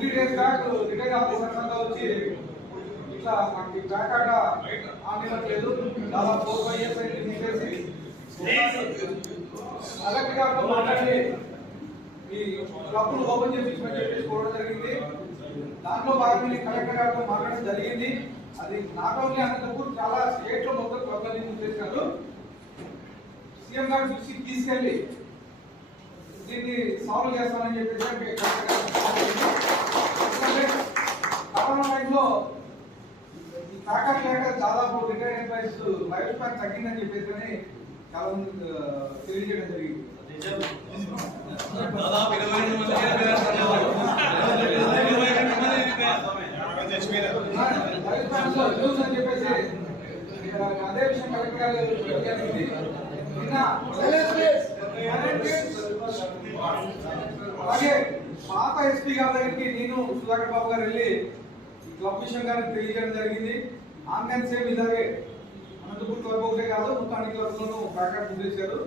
Twenty days back retire officer అంతా వచ్చి ఇట్లా మాకు బ్యాక్ ఆట ఆనివ్వట్లేదు దాదాపు ఫోర్ ఫైవ్ ఇయర్స్ అయితే తీసేసి. కలెక్టర్ గారితో మాట్లాడి ఈ క్లబ్ను ఓపెన్ చేయించమని చెప్పేసి కోరడం జరిగింది. దాంట్లో భాగంగా కలెక్టర్ గారితో మాట్లాడడం జరిగింది. అది నాట్ ఓన్లీ అనంతపూర్ చాలా స్టేట్లో మొత్తం క్లబ్లని మూసేశారు సీఎం గారి దృష్టికి తీసుకెళ్ళి దీన్ని సాల్వ్ చేస్తామని చెప్పేసి ఈ ప్యాకెట్ లేక దాదాపు రిటైర్డ్ ఎంప్లాయీస్ లైఫ్ స్పాన్ తగ్గిందని చెప్పేసి అని చాలా మంది తెలియజేయడం జరిగింది. దాదాపు ఇరవై. లైఫ్ అని చెప్పేసి అదే విషయం కలెక్టర్ గారు అలాగే పాత ఎస్పీ గారి దగ్గరికి నేను సుధాకర్ బాబు గారు వెళ్ళి క్లబ్ విషయం కానీ తెలియజేయడం జరిగింది. ఆన్లైన్ సేమ్ ఇలాగే అనంతపూర్ క్లబ్ ఒకటే కాదు మొత్తం అన్ని క్లబ్లను ప్యాకెట్ చేశారు.